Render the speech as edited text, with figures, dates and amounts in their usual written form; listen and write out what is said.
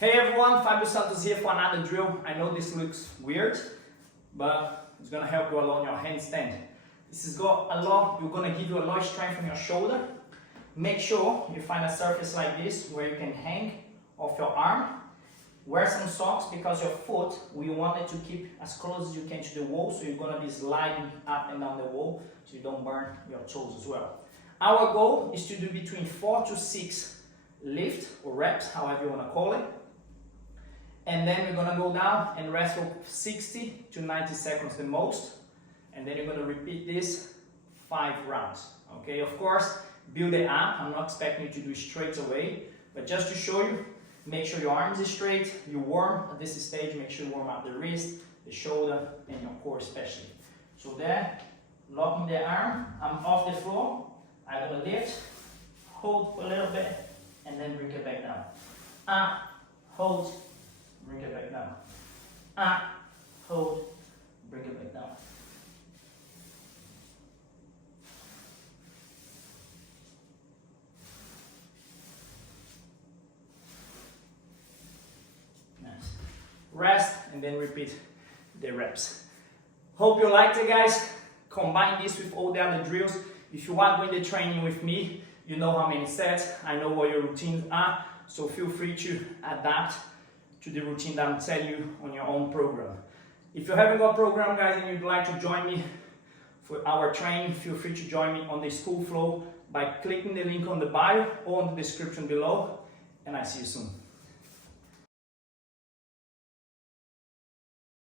Hey everyone, Fabio Santos here for another drill. I know this looks weird, but it's gonna help you along your handstand. This is gonna give you a lot of strength in your shoulder. Make sure you find a surface like this where you can hang off your arm. Wear some socks because your foot, we want it to keep as close as you can to the wall, so you're gonna be sliding up and down the wall so you don't burn your toes as well. Our goal is to do between 4 to 6 lift or reps, however you wanna call it. And then we're gonna go down and rest for 60 to 90 seconds the most. And then you're gonna repeat this 5 rounds. Okay, of course, build it up. I'm not expecting you to do straight away, but just to show you, make sure your arms are straight, you warm at this stage, make sure you warm up the wrist, the shoulder, and your core especially. So there, locking the arm, I'm off the floor, I'm gonna lift, hold for a little bit, and then bring it back down. Up, hold, bring it back down. Up, hold, bring it back down. Nice. Rest and then repeat the reps. Hope you liked it, guys. Combine this with all the other drills. If you are doing the training with me, you know how many sets, I know what your routines are, so feel free to adapt to the routine that I'm telling you on your own program. If you haven't got a program, guys, and you'd like to join me for our training, feel free to join me on the school flow by clicking the link on the bio or on the description below, and I see you soon.